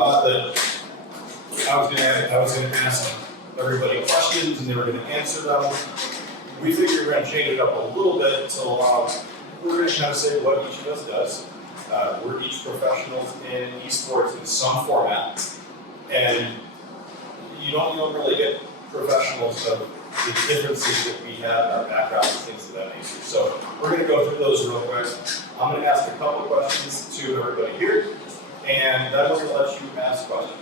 thought that I was gonna ask everybody questions and they were gonna answer them. We figured we're gonna change it up a little bit to allow, we're gonna kind of say what each of us does. We're each professionals in esports in some format. And you don't really get professionals of the differences that we have in our background and things of that nature. So we're gonna go through those real quick. I'm gonna ask a couple questions to everybody here, and then we're gonna let you ask questions.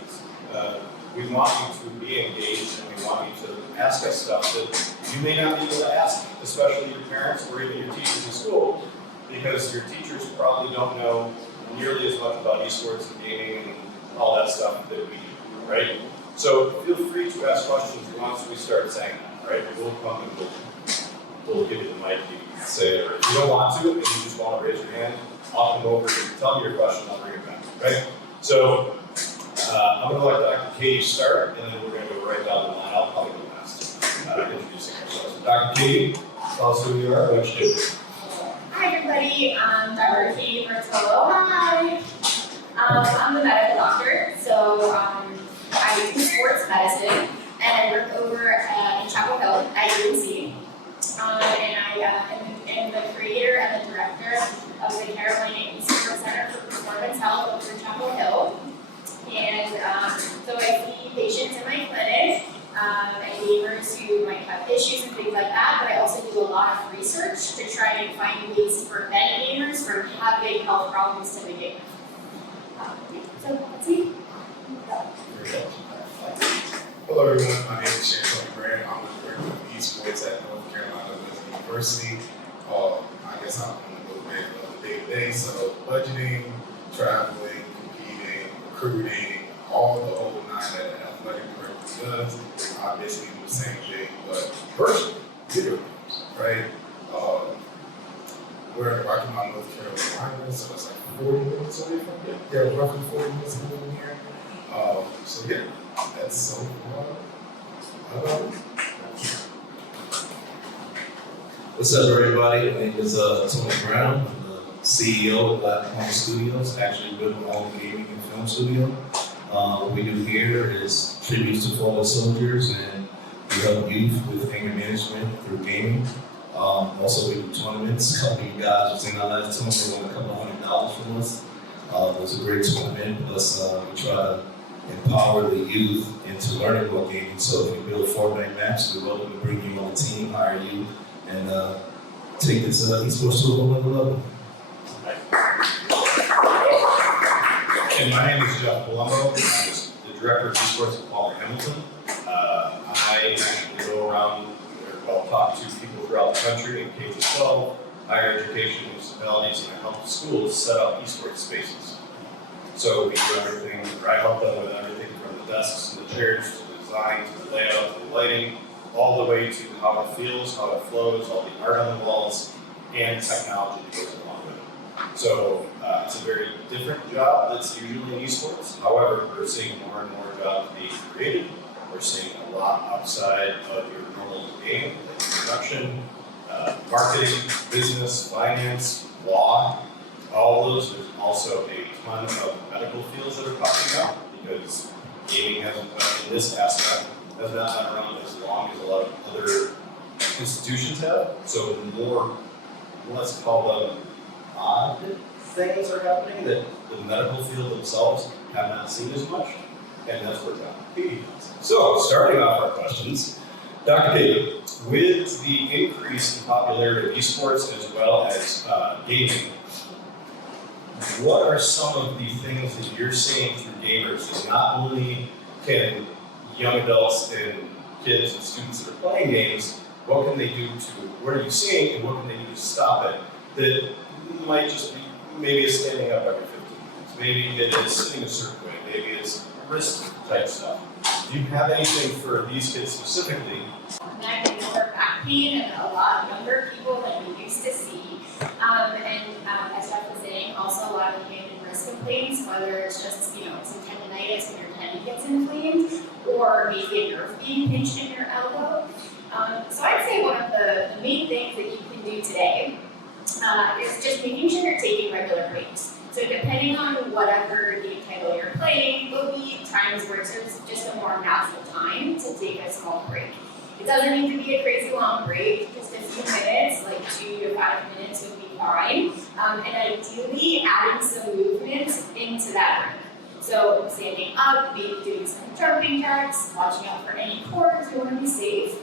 We want you to be engaged, and we want you to ask us stuff that you may not be able to ask, especially your parents or even your teachers in school, because your teachers probably don't know nearly as much about esports and gaming and all that stuff that we do, right? So feel free to ask questions once we start saying that, right? We'll come and we'll give you the mic, you can say it, or if you don't want to, and you just want to raise your hand, I'll come over and tell me your question, I'll bring it back, right? So I'm going to let Dr. Katie start, and then we're going to go right down the line. I'll probably go last. Introducing ourselves. Dr. Katie, tell us who you are and what you do. Hi everybody, I'm Dr. Katie Bartolo. Hi. I'm the medical doctor, so I do sports medicine, and I work over in Chapel Hill at UNC. And I am the creator and the director of the Carolina Esports Center for Performance Health over in Chapel Hill. And so I see patients in my clinic and gamers who might have issues and things like that, but I also do a lot of research to try and find ways to prevent gamers from having health problems to begin with. So that's me. Hello everyone, my name is Chantoni. I'm the director of esports at North Carolina Wesleyan University. I guess I'm on a little bit of the day-to-day, so budgeting, traveling, competing, recruiting, all the whole nine that an athletic director does. I basically do the same thing, but virtually, video games, right? We're in Rocky Mount, North Carolina, so it's like 40 minutes away from here. Yeah, roughly 40 minutes away from here. So yeah, that's so What's up, everybody? My name is Tony Brown. I'm the CEO of Blackpoint Studios. Actually, built my own gaming and film studio. What we do here is tributes to fallen soldiers, and we help youth with anger management through gaming. Also, we do tournaments. A couple of you guys was in our last tournament, won a couple $100 from us. It was a great tournament. Plus, we try to empower the youth into learning about gaming. So if you build Fortnite maps, we're welcome to bring you on the team, hire you, and take this esports to another level. And my name is Jeff Palumbo. I'm the director of esports at Paul Hamilton. I actually go around, talk to people throughout the country in K-12, higher education, municipalities, and I help schools set up esports spaces. So we do everything, I help them with everything from the desks and the chairs to the design to the layout to the lighting, all the way to how it feels, how it flows, all the art on the walls, and technology that goes along with it. So it's a very different job that's usually in esports. However, we're seeing more and more jobs being created. We're seeing a lot outside of your normal game, like production, marketing, business, finance, law, all those. There's also a ton of medical fields that are popping up because gaming hasn't been, in this aspect, has not been around as long as a lot of other institutions have. So the more, let's call them odd things are happening that the medical field themselves have not seen as much, and that's where Dr. Katie is. So starting off our questions, Dr. Katie, with the increase in popularity of esports as well as gaming, what are some of the things that you're seeing through gamers that not only can young adults and kids and students that are playing games, what can they do to, what are you seeing and what can they do to stop it that might just be, maybe it's standing up every 15 minutes, maybe it is sitting a certain way, maybe it's wrist type stuff. Do you have anything for these kids specifically? Neck and lower back pain and a lot younger people than we used to see. As Jeff was saying, also a lot of hand and wrist complaints, whether it's just, some tendonitis when your tendon gets inflamed, or maybe a nerve being pinched in your elbow. So I'd say one of the main things that you can do today is just making sure you're taking regular breaks. So depending on whatever game title you're playing, go times where it's just a more natural time to take a small break. It doesn't need to be a crazy long break, just a few minutes, like 2 to 5 minutes would be fine. And ideally adding some movement into that break. So standing up, maybe doing some jumping jacks, watching out for any cords, you want to be safe.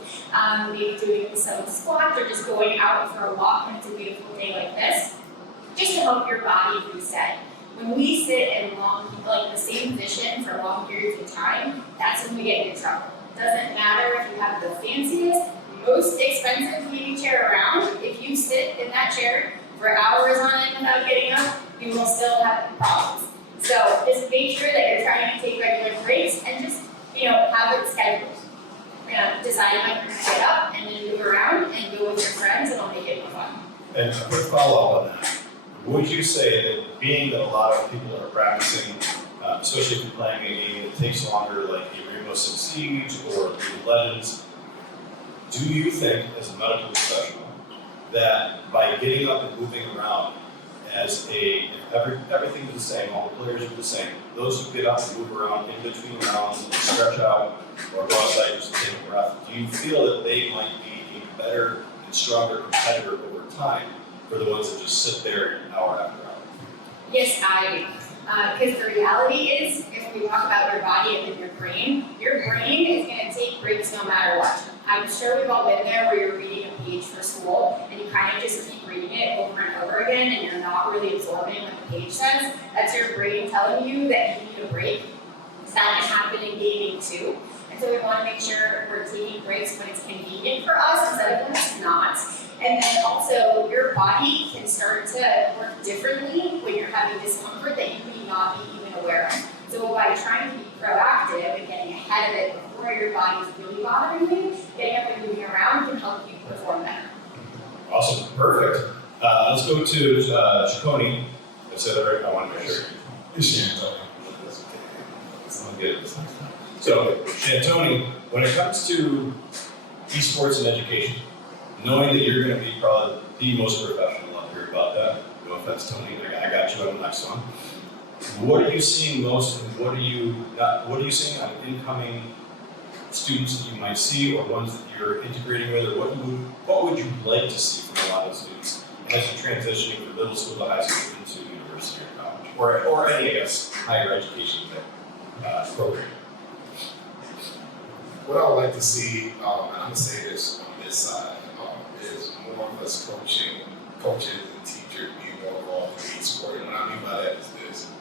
Maybe doing some squats or just going out for a walk when it's a beautiful day like this, just to help your body reset. When we sit in the same position for long periods of time, that's when we get into trouble. It doesn't matter if you have the fanciest, most expensive gaming chair around, if you sit in that chair for hours on end without getting up, you will still have problems. So just make sure that you're trying to take regular breaks and just, have it scheduled. Decide when you're going to get up and then move around and go with your friends and it'll make it more fun. And a quick follow-up on that. Would you say that being that a lot of people are practicing, especially if you're playing a game that takes longer, like a Rainbow Six Siege or League of Legends, do you think, as a medical professional, that by getting up and moving around, everything is the same, all the players are the same, those who get up and move around in between rounds and stretch out or go outside just to take a breath, do you feel that they might be a better and stronger competitor over time for the ones that just sit there hour after hour? Yes, I do. Because the reality is, if we talk about your body and then your brain is going to take breaks no matter what. I'm sure we've all been there where you're reading a page for school and you kind of just keep reading it over and over again and you're not really absorbing what the page says. That's your brain telling you that you need a break. So that can happen in gaming too. And so we want to make sure we're taking breaks when it's convenient for us instead of when it's not. And then also, your body can start to work differently when you're having discomfort that you may not be even aware of. So by trying to be proactive and getting ahead of it before your body's really bothering you, getting up and moving around can help you perform better. Awesome, perfect. Let's go to Chantoni. I said that right, I want to make sure. It's Chantoni. I'm good at this next time. So, Chantoni, when it comes to esports and education, knowing that you're going to be probably the most professional up here about that, no offense, Tony, I got you on the next one. What are you seeing most, and what are you seeing on incoming students that you might see, or ones that you're integrating with, or what would you like to see from a lot of students as you're transitioning from middle school to high school into university or college, or any, I guess, higher education program? What I would like to see, and I'm going to say this on this side, is more of us coaches and teachers being more involved in esports. And what I mean by that is this: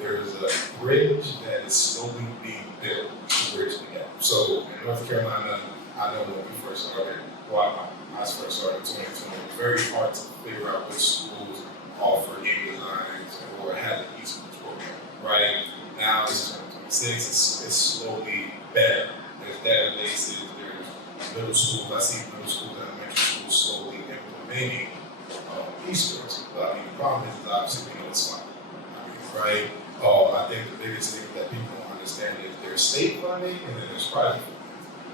there's a bridge that is slowly being built to bridge the gap. So in North Carolina, I know when we first started, I first started in 2020, it was very hard to figure out which schools offer game designs or had an esports program. Right now, it's 2026, it's slowly better. There's databases, there's middle schools. I see middle schools and elementary schools slowly implementing esports. But the problem is obviously we know it's fun. Right? I think the biggest thing that people don't understand is there's state funding and then there's private funding.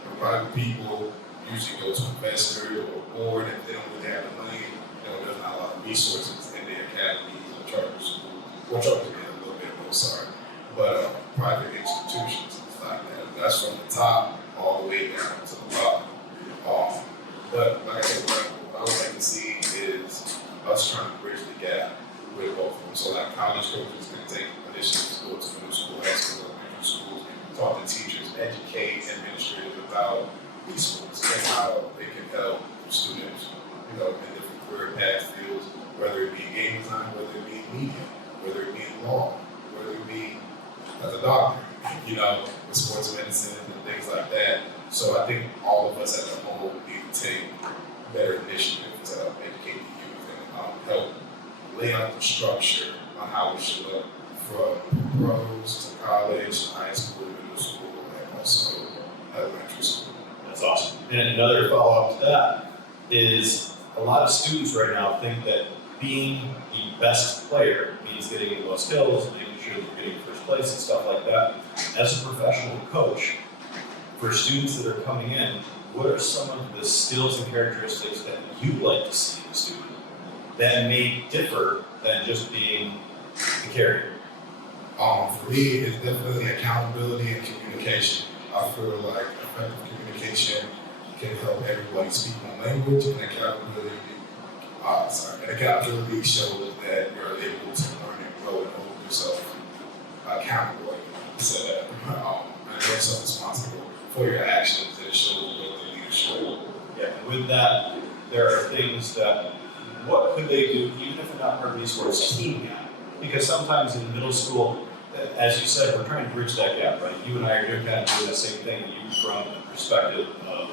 The private people usually go to investors or board, and if they don't really have the money, there's not a lot of resources in the academies or charter schools. Well, charter schools a little bit more, sorry. But private institutions and stuff like that. That's from the top all the way down to the bottom. But like I said, what I would like to see is us trying to bridge the gap with both of them. So like college coaches can take initiatives to go to middle school, high school, elementary schools, talk to teachers, educate administrators about esports and how they can help students, in different career path fields, whether it be game design, whether it be media, whether it be in law, whether it be as a doctor, with sports medicine and things like that. So I think all of us as a whole need to take better initiatives to educate the youth and help lay out the structure on how we should look from pros to college, high school, middle school, and also elementary school. That's awesome. And another follow-up to that is a lot of students right now think that being the best player means getting the most skills, making sure that you're getting first place and stuff like that. As a professional coach, for students that are coming in, what are some of the skills and characteristics that you like to see in a student that may differ than just being the carrier? For me, it's definitely accountability and communication. I feel like effective communication can help everybody speak one language, and accountability shows that you're able to learn and grow and hold yourself accountable. So that and you're also responsible for your actions, and it shows with the leadership. Yeah, and with that, there are things that, what could they do, even if they're not part of the esports team yet? Because sometimes in middle school, as you said, we're trying to bridge that gap, right? You and I are doing kind of doing the same thing, you from the perspective of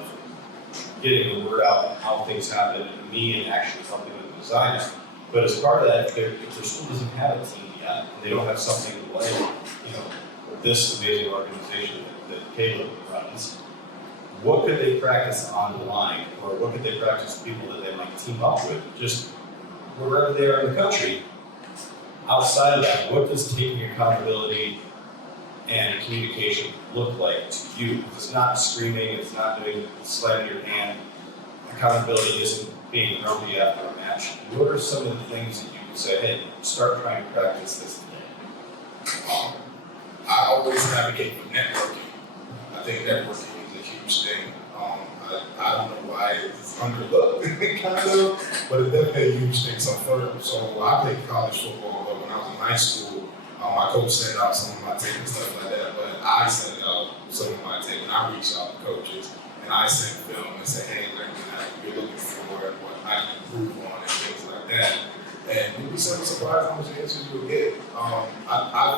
getting the word out, how things happen, and me and actually helping with the design. But as part of that, if their school doesn't have a team yet, and they don't have something like, this amazing organization that Caleb runs, what could they practice online, or what could they practice with people that they might team up with, just wherever they are in the country? Outside of that, what does taking accountability and communication look like to you? It's not screaming, it's not doing slamming your hand. Accountability isn't being grumpy after a match. What are some of the things that you can say, hey, start trying to practice this today? I always advocate for networking. I think networking is a huge thing. I don't know why it's underlooked, kind of, but it's definitely a huge thing. So I played college football, but when I was in high school, my coach sent out some of my tape and stuff like that, but I sent out some of my tape, and I reached out to coaches, and I sent film and said, hey, you're looking for what I can improve on and things like that. And you'd be so surprised how much answers you'll get. I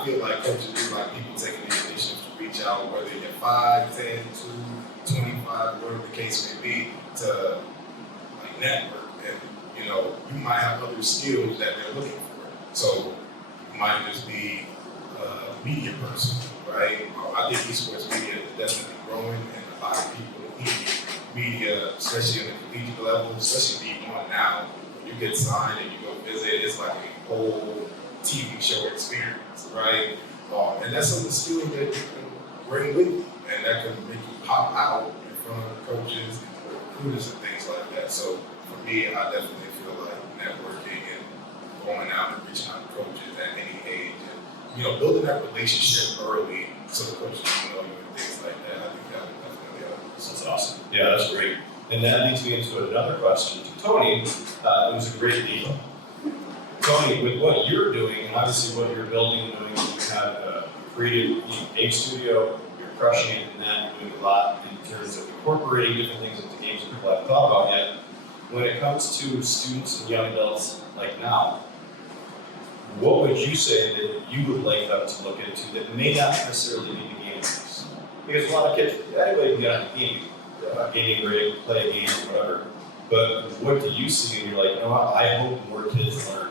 feel like coaches do like people taking the initiative to reach out, whether you're 5, 10, 2, 25, whatever the case may be, to like network. And you might have other skills that they're looking for. So you might just be a media person, right? I think esports media is definitely growing, and a lot of people need media, especially on the collegiate level, especially D1 now. You get signed and you go visit, it's like a whole TV show experience, right? And that's some of the skills that you can bring with you, and that can make you pop out in front of coaches and recruiters and things like that. So for me, I definitely feel like networking and going out and reaching out to coaches at any age, and building that relationship early so the coaches can know you and things like that. I think that would definitely help. That's awesome. Yeah, that's great. And that leads me into another question to Tony. It was a great deal. Tony, with what you're doing, and obviously what you're building and doing, you have a creative game studio, you're crushing it in that, doing a lot in terms of incorporating different things into games that people haven't thought about yet. When it comes to students and young adults like now, what would you say that you would like them to look into that may not necessarily be the gamers? Because a lot of kids, anybody can get on gaming rig, play a game or whatever. But what do you see and you're like, what, I hope more kids learn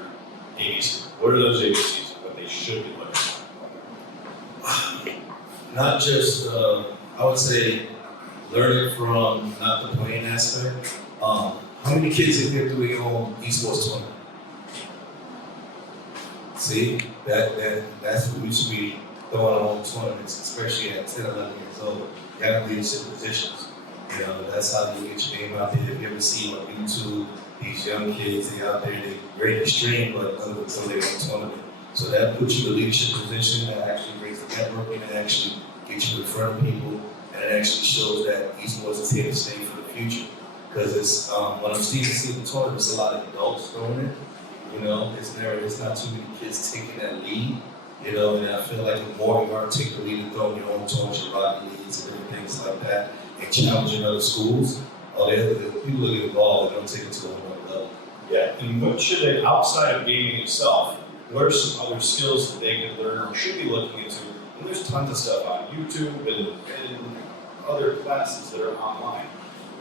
ABCs. What are those ABCs? What they should be learning? Not just, I would say, learn it from not the playing aspect. How many kids have been through your own esports tournament? See, that's what we should be throwing our own tournaments, especially at 10, 11 years old. You have leadership positions. That's how you get your name out there. If you ever see on YouTube, these young kids, they out there, they great at stream, but until they win tournament. So that puts you in a leadership position, that actually brings the networking, and actually gets you in front of people, and it actually shows that esports is here to stay for the future. Because it's when I'm seeing the tournament, it's a lot of adults throwing it. It's not too many kids taking that lead. And I feel like the more you are taking the lead and throwing your own tournaments, your rocket leads, and different things like that, and challenging other schools, the people that get involved, they don't take it to another level. Yeah, and what should they, outside of gaming itself, what are some other skills that they could learn or should be looking into? And there's tons of stuff on YouTube and other classes that are online.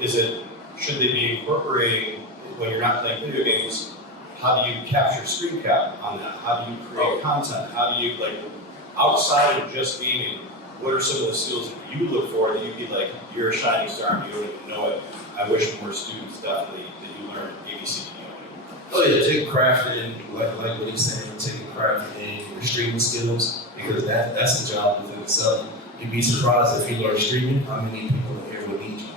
Should they be incorporating, when you're not playing video games, how do you capture screen cap on that? How do you create content? How do you, outside of just gaming, what are some of the skills that you look for that you'd be like, you're a shining star and you don't even know it? I wish more students definitely that you learn ABCD. Oh yeah, take crafting, like what he's saying, taking crafting, your streaming skills, because that's a job within itself. You'd be surprised if you learn streaming, how many people in here would need you,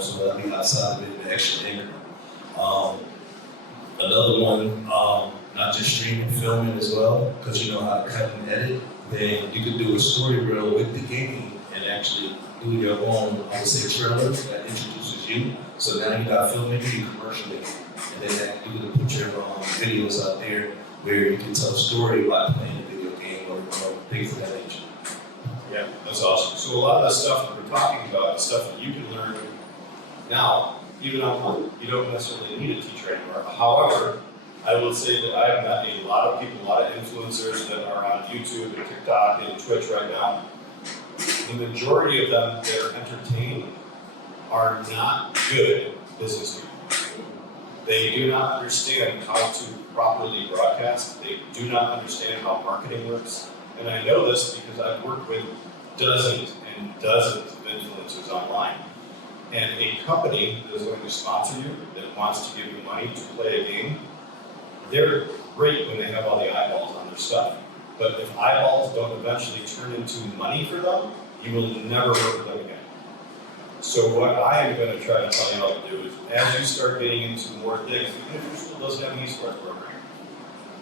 so I mean outside of it, the extra income. Another one, not just streaming, filming as well, because you know how to cut and edit. then you could do a story reel with the game and actually do your own, I would say, trailer that introduces you. So now you got filmmaking, you commercial making, and then that you can put your videos out there where you can tell a story by playing a video game or things of that nature. Yeah, that's awesome. So a lot of the stuff that we're talking about is stuff that you can learn now, even online. You don't necessarily need a teacher anymore. However, I will say that I have met a lot of people, a lot of influencers that are on YouTube and TikTok and Twitch right now. The majority of them that are entertaining are not good business people. They do not understand how to properly broadcast. They do not understand how marketing works. And I know this because I've worked with dozens and dozens of influencers online. And a company that is going to sponsor you, that wants to give you money to play a game, they're great when they have all the eyeballs on their stuff. But if eyeballs don't eventually turn into money for them, you will never work with them again. So what I am going to try to tell you all to do is, as you start getting into more things, even if your school doesn't have an esports program,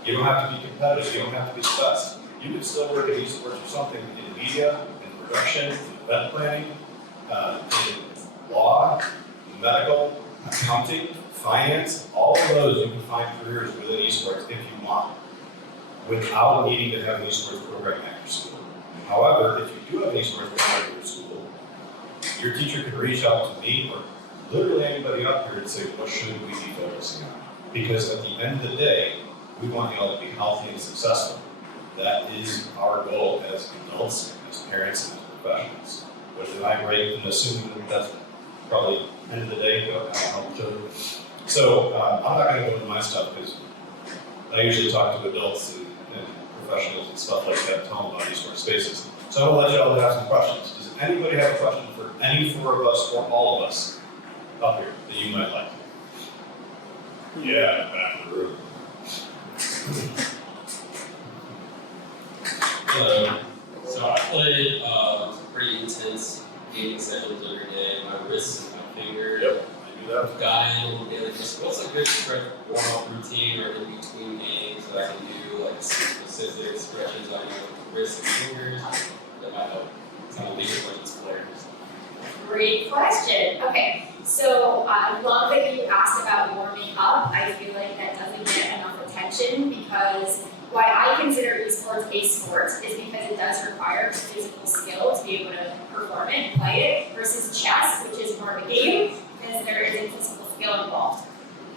you don't have to be competitive, you don't have to be the best. You can still work in esports or something in media, in production, in event planning, in law, medical, accounting, finance, all of those you can find careers within esports if you want, without needing to have an esports program at your school. However, if you do have an esports program at your school, your teacher can reach out to me or literally anybody up here and say, what should we be focusing on? Because at the end of the day, we want you all to be healthy and successful. That is our goal as adults, as parents, and as professionals. But am I right in assuming that that's probably end of the day? So I'm not going to go into my stuff because I usually talk to adults and professionals and stuff like that, tell them about esports spaces. So I'm going to let you all have some questions. Does anybody have a question for any four of us or all of us up here that you might like? Yeah, back in the room. So I play pretty intense gaming sessions every day. My wrists and my fingers. Yep, I do that. Guiding daily. What's a good warm-up routine or in between games that I can do, like specific stretches on your wrists and fingers that might help kind of lead with these players? Great question. Okay, so I love that you asked about warming up. I feel like that doesn't get enough attention because why I consider esports a sport is because it does require physical skill to be able to perform it and play it versus chess, which is more of a game because there isn't physical skill involved.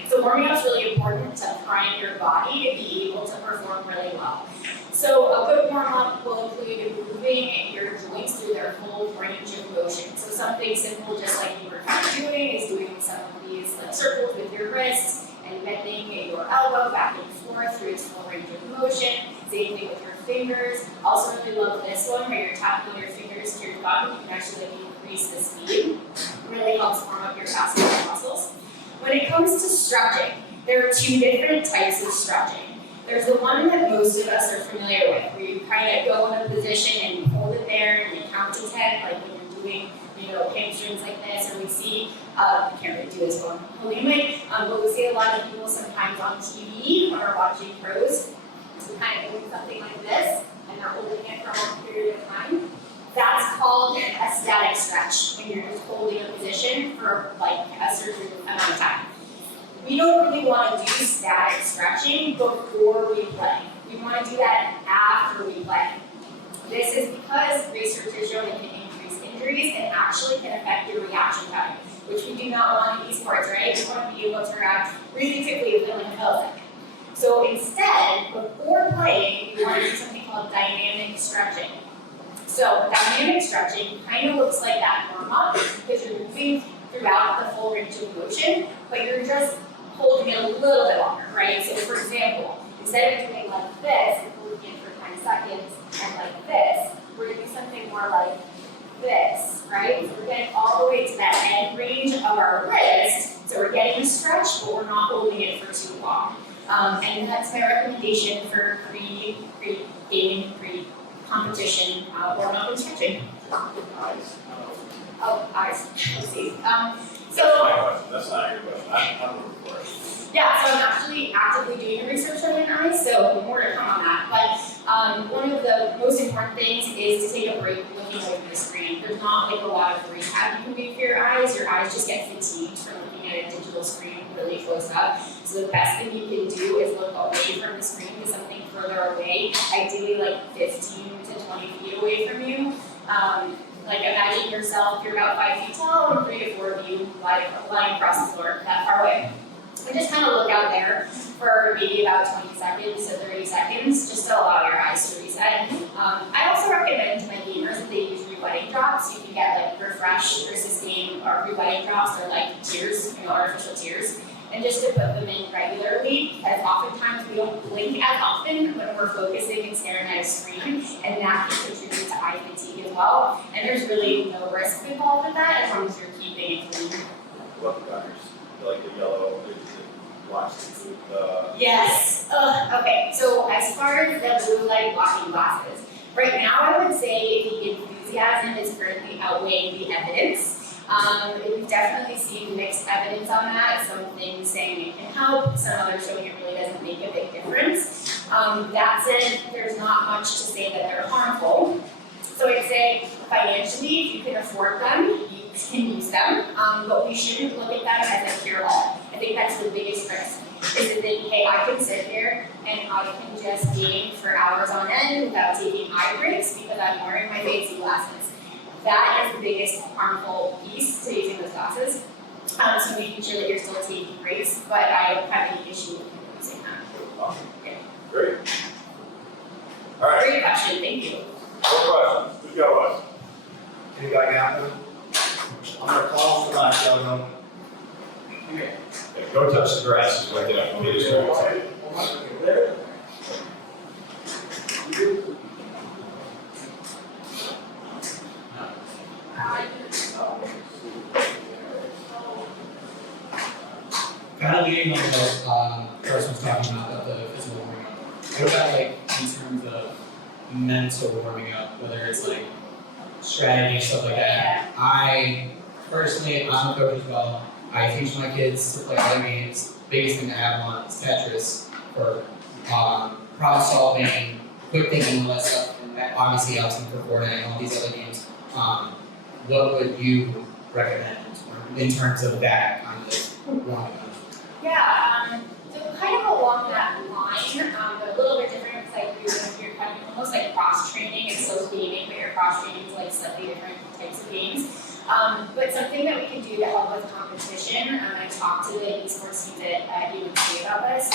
So warming up is really important to prime your body to be able to perform really well. So a good warm-up will include moving your joints through their full range of motion. So something simple, just like you were kind of doing, is doing some of these like circles with your wrists and bending your elbow back and forth through its full range of motion. Same thing with your fingers. Also really love this one where you're tapping your fingers to your thumb. You can actually increase the speed. Really helps warm up your fascicular muscles. When it comes to stretching, there are two different types of stretching. There's the one that most of us are familiar with, where you kind of go in a position and you hold it there and you count to 10, like when you're doing, hamstrings like this, or we see, I can't really do this one, holding mic, but we see a lot of people sometimes on TV when we're watching pros, kind of doing something like this, and they're holding it for a long period of time. That's called a static stretch, when you're just holding a position for like a certain amount of time. We don't really want to do static stretching before we play. We want to do that after we play. This is because research has shown it can increase injuries and actually can affect your reaction time, which we do not want in esports, right? We want to be able to react really quickly if feeling sick. So instead, before playing, we want to do something called dynamic stretching. So dynamic stretching kind of looks like that warm-up because you're moving throughout the full range of motion, but you're just holding it a little bit longer, right? So for example, instead of doing like this and holding it for 10 seconds and like this, we're gonna do something more like this, right? So we're getting all the way to that end range of our wrist, so we're getting a stretch, but we're not holding it for too long. And that's my recommendation for pre-gaming, pre-competition warm-up and stretching. Oh, eyes. Let's see. That's my question. That's not your question. I'm looking for it. Yeah, so I'm actually actively doing research on eyes, so more to come on that. But One of the most important things is to take a break looking away from the screen. There's not like a lot of rehab you can do for your eyes. Your eyes just get fatigued from looking at a digital screen really close up. So the best thing you can do is look away from the screen to something further away, ideally like 15 to 20 feet away from you. Like imagine yourself, you're about 5 feet tall and 3 to 4 of you lying across the floor that far away. And just kind of look out there for maybe about 20 seconds to 30 seconds, just to allow your eyes to reset. I also recommend to my gamers that they use rebutting drops. You can get like refresh or sustain or rebutting drops or like tears, artificial tears. And just to put them in regularly, as oftentimes we don't blink as often when we're focusing and staring at a screen, and that can contribute to eye fatigue as well. And there's really no risk involved with that as long as you're keeping it clean. What the gunners? Like the yellow, watch the Yes. Okay. So as far as the blue light blocking glasses, right now I would say the enthusiasm is currently outweighing the evidence. We've definitely seen mixed evidence on that. Some things saying it can help, some others showing it really doesn't make a big difference. That said, there's not much to say that they're harmful. So I'd say financially, if you can afford them, you can use them, but we shouldn't look at them as a cure-all. I think that's the biggest risk, is to think, hey, I can sit here and I can just game for hours on end without taking eye breaks because I'm wearing my fancy glasses. That is the biggest harmful piece to using those glasses. So making sure that you're still taking breaks, but I don't have any issue with using them. Awesome. Yeah. Great. All right. Great question, thank you. More questions? Who's got one? Anybody got them? I'm gonna call for that, y'all know. Yeah, go touch the grass. It's right there. Get it straight. Kind of leading on what Carson was talking about the physical warming up. What about like in terms of mental warming up, whether it's like strategy, stuff like that? I personally, I'm a coach as well. I teach my kids to play other games. Biggest thing to have on is Tetris for problem solving, quick thinking, all that stuff. And that obviously helps them for Fortnite and all these other games. What would you recommend in terms of that kind of warming up? Yeah, so kind of along that line, but a little bit different because you're kind of almost like cross training. It's so gaming, but you're cross training to like slightly different types of games. But something that we can do to help with competition, and I talked to the esports teams at UNC about this,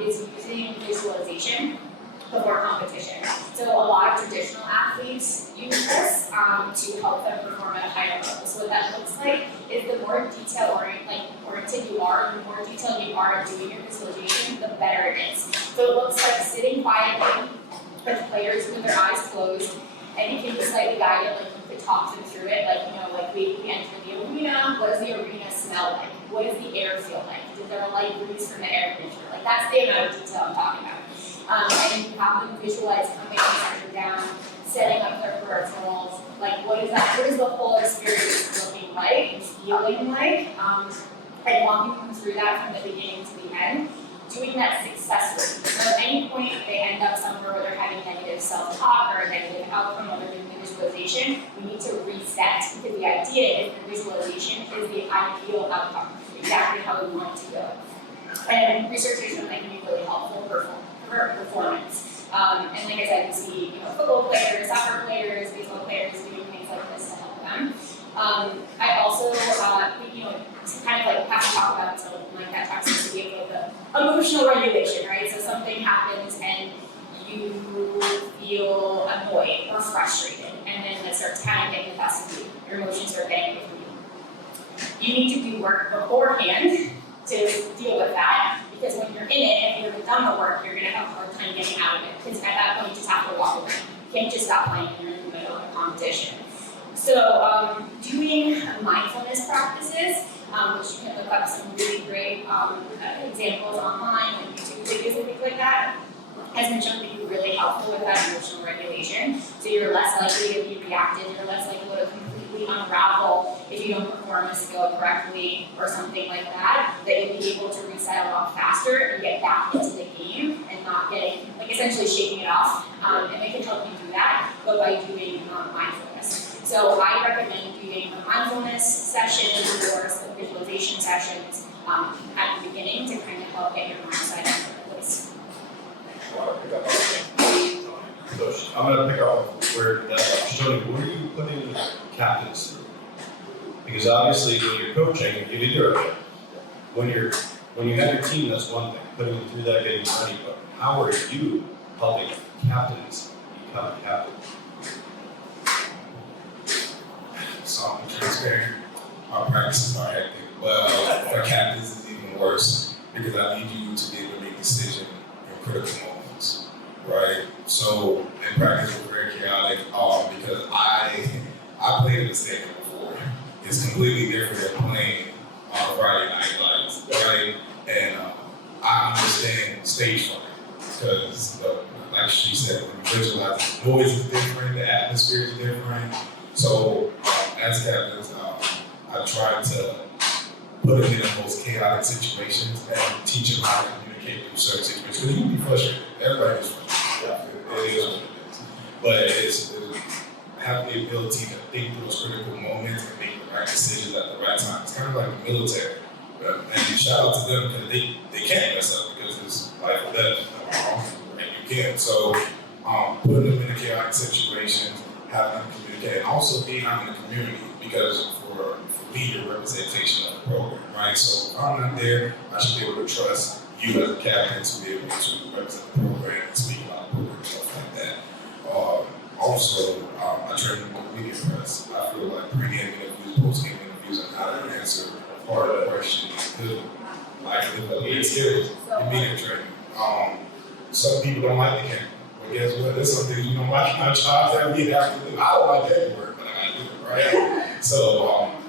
is using visualization before competition. So a lot of traditional athletes use this to help them perform at a higher level. So what that looks like is the more oriented you are, the more detailed you are in doing your visualization, the better it is. So it looks like sitting quietly with players with their eyes closed, and you can be slightly guided, like you could talk them through it, like we enter the arena, what does the arena smell like? What does the air feel like? Is there a light breeze from the air conditioner? Like that's the amount of detail I'm talking about. And you have them visualize coming center down, setting up their peripherals, like what is the whole experience looking like and feeling like, and walking them through that from the beginning to the end, doing that successfully. So at any point they end up somewhere where they're having negative self-talk or a negative outcome while they're doing the visualization, we need to reset because the idea is the visualization is the ideal outcome, exactly how we want it to go. And research has shown that can be really helpful for performance. And like I said, we see football players, soccer players, baseball players doing things like this to help them. I also, to kind of like have to talk about something like that toxicity of like the emotional regulation, right? So something happens and you feel annoyed or frustrated, and then it starts kind of getting the best of you. Your emotions are getting away from you. You need to do work beforehand to deal with that, because when you're in it and you haven't done the work, you're going to have a hard time getting out of it, because at that point you just have to walk away. You can't just stop playing when you're in the middle of a competition. So doing mindfulness practices, which you can look up some really great examples online and YouTube videos and things like that, has been shown to be really helpful with that emotional regulation. So you're less likely to be reactive, you're less likely to completely unravel if you don't perform a skill correctly or something like that, that you'll be able to reset a lot faster and get back into the game and not getting, like essentially shaking it off. And they can help you do that, but by doing mindfulness. So I recommend doing a mindfulness session or some visualization sessions at the beginning to kind of help get your mindset in the place. So I'm gonna pick up where Chantoni, what are you putting the captains through? Because obviously when you're coaching, you need to when you have your team, that's one thing, putting them through that, getting ready, but how are you helping captains become captains? So I'm transparent. Our practices are hectic. Well, for captains, it's even worse because I need you to be able to make decisions in critical moments, right? So in practice, we're very chaotic because I played in the stadium before. It's completely different than playing on Friday night lights, right? And I understand stage fright because, like she said, when you visualize, the noise is different, the atmosphere is different. So as captains, I try to put them in the most chaotic situations and teach them how to communicate through certain situations. Because you can be frustrated. Everybody is frustrated. It is what it is. But it's have the ability to think through those critical moments and make the right decisions at the right time. It's kind of like the military. And shout out to them because they can't mess up because it's life or death. And you can't. So putting them in chaotic situations, having them communicate, and also being out in the community because for me, you're representation of the program, right? So if I'm not there, I should be able to trust you as a captain to be able to represent the program and speak about the program and stuff like that. Also, I train in the media press. I feel like pre-game interviews, post-game interviews, and how to answer hard questions, good, like the skills in media training. Some people don't like the camera. But guess what? There's some things you don't like in our jobs that we have to do. I don't like that work, but I gotta do it, right? So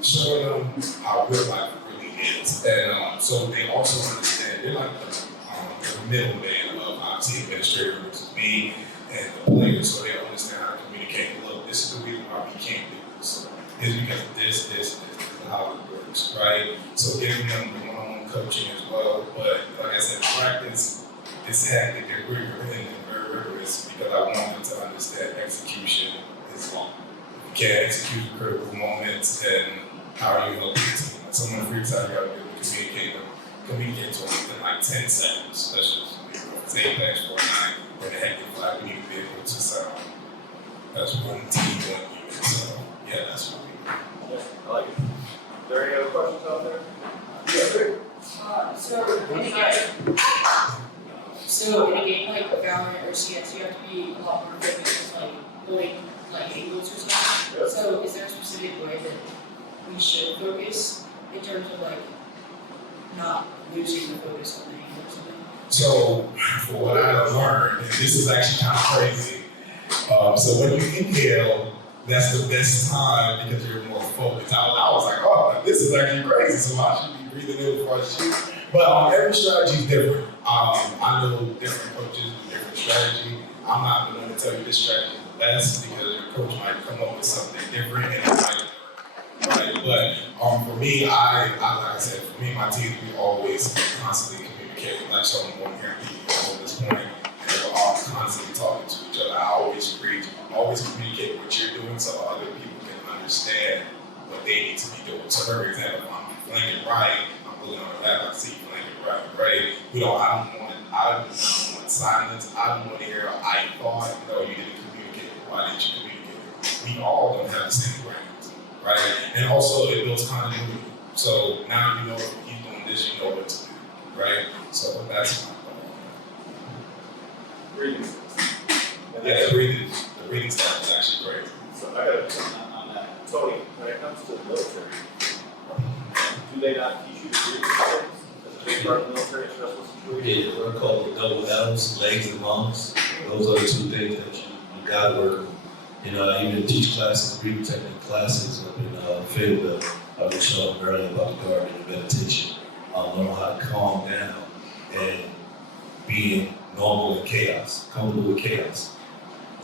showing them how real life really is. And so they also understand, they're like the middleman of obviously administrator, which is me, and the players, so they understand how to communicate. Look, this is the reason why we can't do this. It's because of this is how it works, right? So giving them the one-on-one coaching as well. But like I said, practice is hectic and very rigorous because I want them to understand execution is long. If you can't execute the critical moments, then how are you helping the team? When someone freaks out, you gotta be able to communicate to them within like 10 seconds, especially if it's Apex or 9 or the hectic flag, we need to be able to sound. That's one team, one unit. So yeah, that's what we do. Yeah, I like it. Are there any other questions out there? Yeah, great. So in a game like Valorant or CS, you have to be a lot more focused with like building like angles or something. Yeah. So is there a specific way that we should focus in terms of like not losing the focus on the angle or something? So for what I've learned, and this is actually kind of crazy. So when you inhale, that's the best time because you're more focused. I was like, oh, this is actually crazy. So I should be breathing in before I shoot. But every strategy is different. I know different coaches do different strategy. I'm not the one to tell you this strategy is the best because your coach might come up with something different and it might work. Right? But for me, I like I said, for me, my team, we always constantly communicate. Like someone here at this point, they're all constantly talking to each other. I always preach, always communicate what you're doing so other people can understand what they need to be doing. So for example, if I'm flanking right, I'm looking on the left, I see you flanking right, right? I don't want silence. I don't want to hear I thought, no, you didn't communicate. Why didn't you communicate? We all don't have the same brains, right? And also it builds continuity. So now you know if he's doing this, you know what to do, right? So that's my thought. Breathing. Yeah, the breathing stuff is actually great. So I got a question on that. Tony, when it comes to the military, do they not teach you to breathe things? As a big part of the military stressful situation? Yeah, we're called the double L's, legs and lungs. Those are the two things that you gotta work on. You know, I even teach classes, breathing technique classes up in Fayetteville. I was showing earlier about the garden and meditation. Learn how to calm down and being normal in chaos, comfortable with chaos.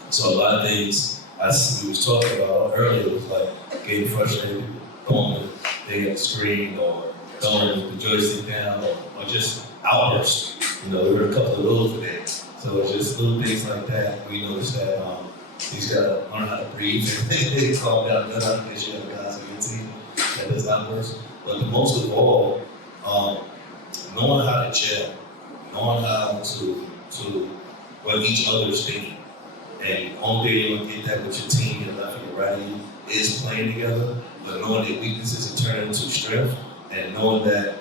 So a lot of things we was talking about earlier was like getting frustrated, throwing the thing at the screen or throwing the joystick down or just outbursts. We heard a couple of those today. So it's just little things like that. We noticed that he's got to learn how to breathe and calm down, let out the issue of guys against him. That does outbursts. But the most of all, knowing how to gel, knowing how to what each other is thinking. And the only way you're gonna get that with your team, your left and your right of you, is playing together, but knowing their weaknesses and turning into strength, and knowing that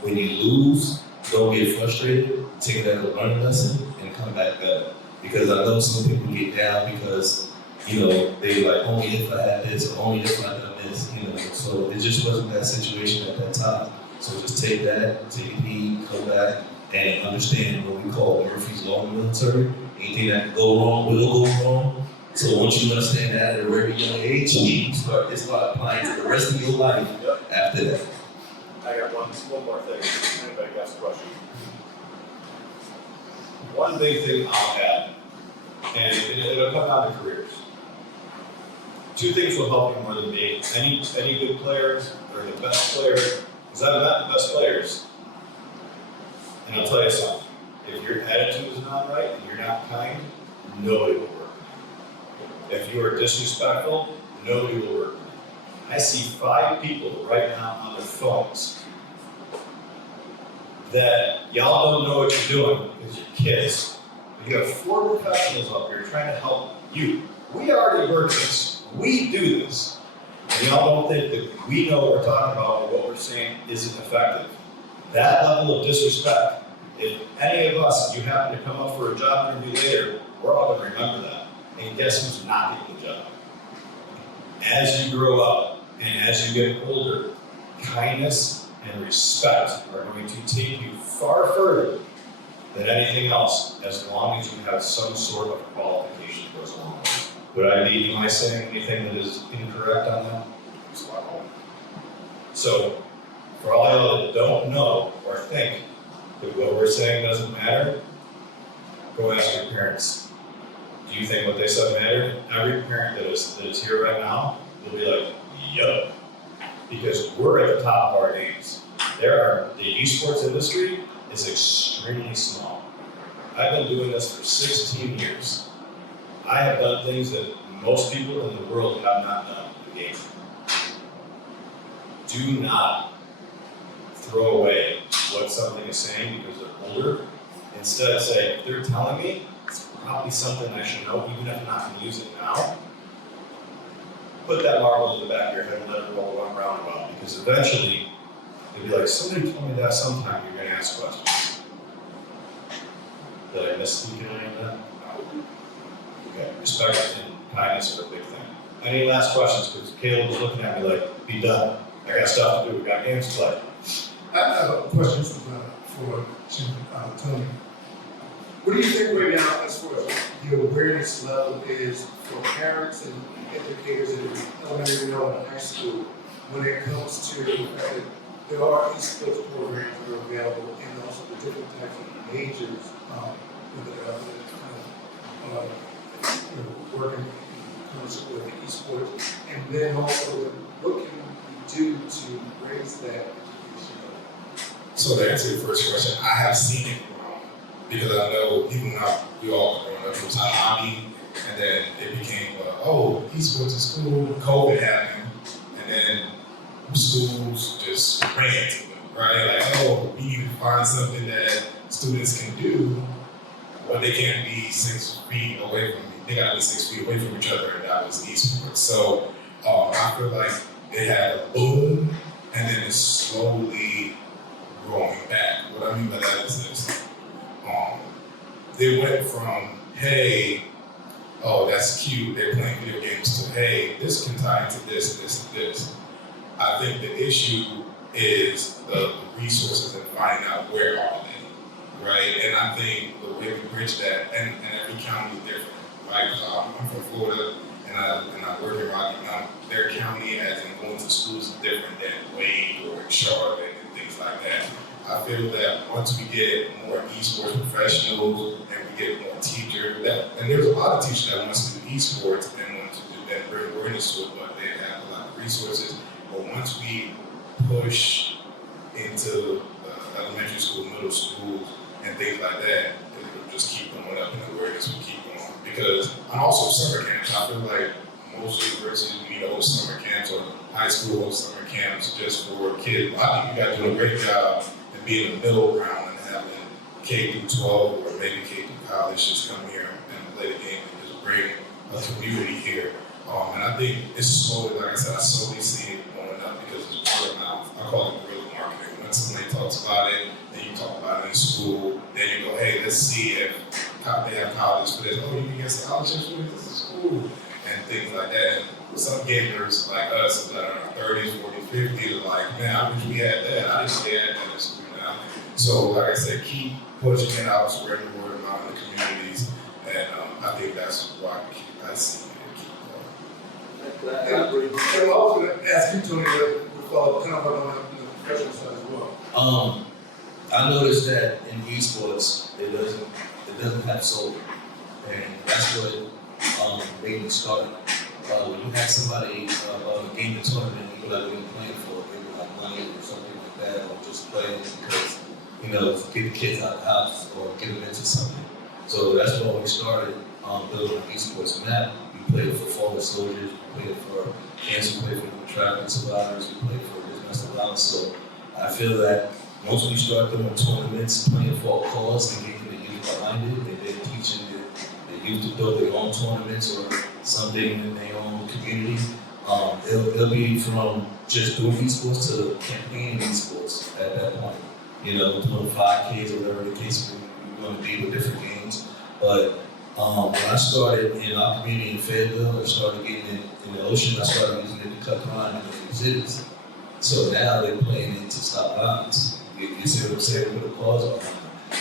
when you lose, don't get frustrated, take that as a learning lesson, and come back better. Because I know some people get down because, they like, only if I had this, or only if I done this, so it just wasn't that situation at that time. So just take that, take a heed, come back, and understand what we call Murphy's Law in the military. Anything that can go wrong will go wrong. So once you understand that at a very young age, you start applying to the rest of your life after that. I got one more thing. Anybody got a question? One big thing I'll add, and it'll come down to careers. Two things will help you more than me. Any good players or the best player, because I've met the best players. And I'll tell you something, if your attitude is not right and you're not kind, nobody will work. If you are disrespectful, nobody will work. I see 5 people right now on their phones that y'all don't know what you're doing because you're kids. You have 4 professionals up here trying to help you. We already work this. We do this. And y'all don't think that we know what we're talking about or what we're saying isn't effective. That level of disrespect, if any of us, you happen to come up for a job interview later, we're all going to remember that. And guess who's not getting the job? As you grow up and as you get older, kindness and respect are going to take you far further than anything else, as long as you have some sort of qualification that goes along with it. Am I saying anything that is incorrect on that? So, for all y'all that don't know or think that what we're saying doesn't matter, go ask your parents. Do you think what they said mattered? Every parent that is here right now will be like, yup. Because we're at the top of our games. The esports industry is extremely small. I've been doing this for 16 years. I have done things that most people in the world have not done in the game. Do not throw away what something is saying because they're older. Instead, say, if they're telling me, it's probably something I should know, even if I'm not going to use it now. Put that marble in the back of your head and let it roll one roundabout, because eventually, you'll be like, somebody told me that sometime you're going to ask questions. Did I misspeak in any of that? No. Okay, respect and kindness are a big thing. Any last questions? Because Caleb was looking at me like, be done. I got stuff to do, we got games to play. I have a question for Chantoni. What do you think right now, as far as your awareness level is for parents and educators in elementary and high school when it comes to the fact that there are esports programs that are available and also the different types of majors working in concert with esports, and then also what can we do to raise that education level? So to answer your first question, I have seen it grow because I know even now we all growing up, it was a hobby, and then it became esports is cool. COVID happened, and then schools just ran to it, right? Like, we need to find something that students can do, but they can't be 6 feet away from me. They gotta be 6 feet away from each other, and that was esports. So I feel like it had a boom, and then it's slowly growing back. What I mean by that is this. They went from, hey, that's cute, they're playing video games, to, hey, this can tie into this, this, and this. I think the issue is the resources and finding out where are they, right? And I think the way we bridge that, and every county is different, right? I'm from Florida, and I work in Rocky Mountain. Their county, as in going to schools, is different than Wade or Charlotte and things like that. I feel that once we get more esports professionals and we get more teachers, and there's a lot of teachers that want to do esports and want to do that, bring awareness to it, but they have a lot of resources. But once we push into elementary school, middle school, and things like that, it will just keep going up and awareness will keep going. Because I'm also summer camps. I feel like most universities need those summer camps or high school summer camps just for kids. A lot of people got doing a great job and being in the middle ground and having K through 12 or maybe K through college just come here and play the game and just bring a community here. And I think it's slowly, like I said, I slowly see it going up because it's word of mouth. I call it guerrilla marketing. When somebody talks about it, then you talk about it in school, then you go, hey, let's see if they have colleges for this. Oh, you can get scholarships for this in school and things like that. And some gamers like us that are in our 30s, 40s, 50s are like, man, I wish we had that. I didn't get that in school now. So, like I said, keep pushing it out, spreading the word around the communities, and I think that's why I see it keep going. And I was going to ask you, Tony, to follow kind of on the professional side as well. I noticed that in esports, it doesn't have soul, and that's what made me start. When you had somebody game the tournament, you were like, what are you playing for? Maybe like money or something like that, or just playing because, get the kids out of the house or get them into something. So that's why we started building an esports map. We played for fallen soldiers, we played for cancer, we played for traffic survivors, we played for domestic violence. So I feel that once we start doing tournaments, playing for a cause and getting the youth behind it, and then teaching the youth to build their own tournaments or something in their own community, it'll be from just doing esports to campaigning esports at that point. Doing 5Ks or whatever the case we're going to be with different games. But when I started in our community in Fayetteville, I started getting it in the ocean, I started using it to cut crime in the cities. So now they're playing it to stop violence. You see what I'm saying? With a cause on it.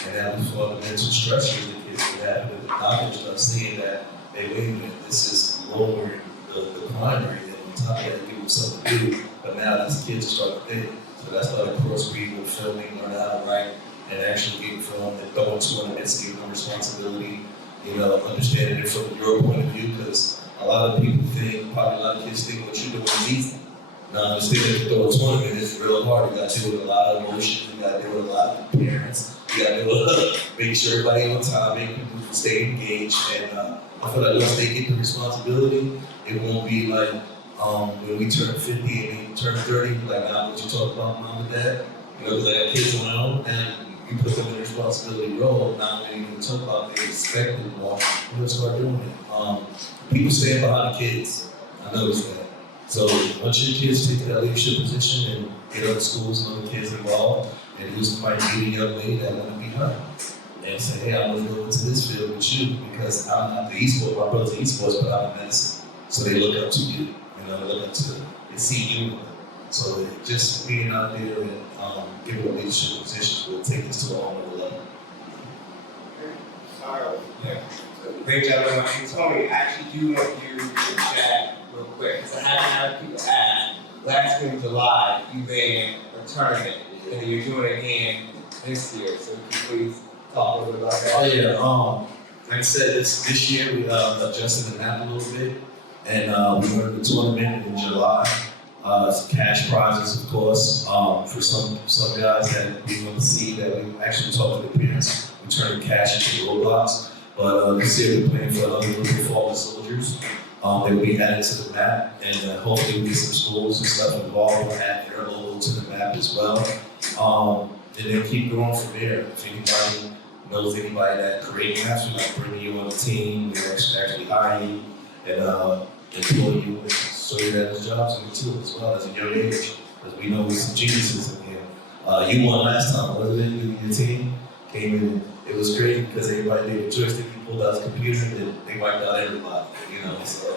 And now we fought the mental stressors that kids can have. But the doctors start seeing that, hey, wait a minute, this is lowering the crime rate. And on top of that, give them something to do. But now these kids start to think. So that's why the crossbreed with filming, learn how to write, and actually getting filmed and going tournaments, giving them responsibility, understanding it from your point of view. Because a lot of people think, probably a lot of kids think what you're doing is easy. Now, understanding to throw a tournament is real hard. You got to deal with a lot of emotions. You got to deal with a lot of parents. You got to deal with make sure everybody on time, make people stay engaged. And I feel like once they get the responsibility, it won't be like when we turn 50 and they turn 30, like now what you talk about, mom and dad. Because I got kids of my own, and you put them in the responsibility role. Now when you talk about they expect it more, you'll start doing it. People stand behind the kids. I noticed that. So once your kids take that leadership position and get other schools and other kids involved, and you might meet a young lady that want to be her and say, hey, I want to go into this field with you because I'm not the esports, my brother's esports, but I'm in medicine. So they look up to you, they look up to, they see you. So just being out there and giving a leadership position will take us to a whole other level. Yeah. Great job, everyone. And Tony, I actually do want you to chat real quick, because I haven't had people ask. Last year in July, you ran a tournament, and you're doing it again this year. So can you please talk a little bit about that? Oh yeah, like I said, this year we adjusted the map a little bit, and we run the tournament in July. Some cash prizes, of course, for some guys that we want to see that we actually talk to the parents. We turn the cash into Roblox. But this year we're playing for another group of fallen soldiers. They will be added to the map, and hopefully we'll get some schools and stuff involved. We'll add their logo to the map as well. And then keep going from there. If anybody knows anybody that creates maps, we like bringing you on the team, we actually hire you and employ you and show you that there's jobs in it too, as well as a young age. Because we know we're some geniuses in here. You won last time, wasn't it? You and your team came in. It was great because everybody did a joystick, he pulled out his computer, and they wiped out everybody, so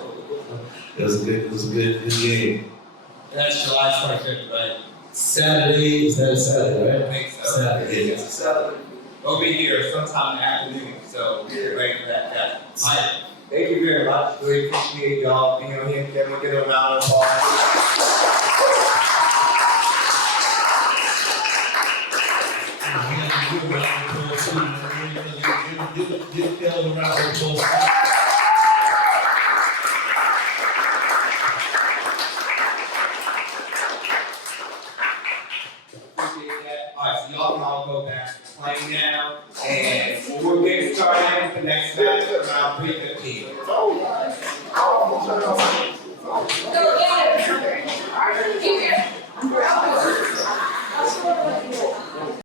it was a good game. And that's July 25th, right? Saturday, is that a Saturday, right? I think so. Saturday, yeah. Saturday. We'll be here sometime in the afternoon, so get ready for that. All right. Thank you very much. Really appreciate y'all being on here. Kevin, get a round of applause. playing now, and we're getting started with the next time.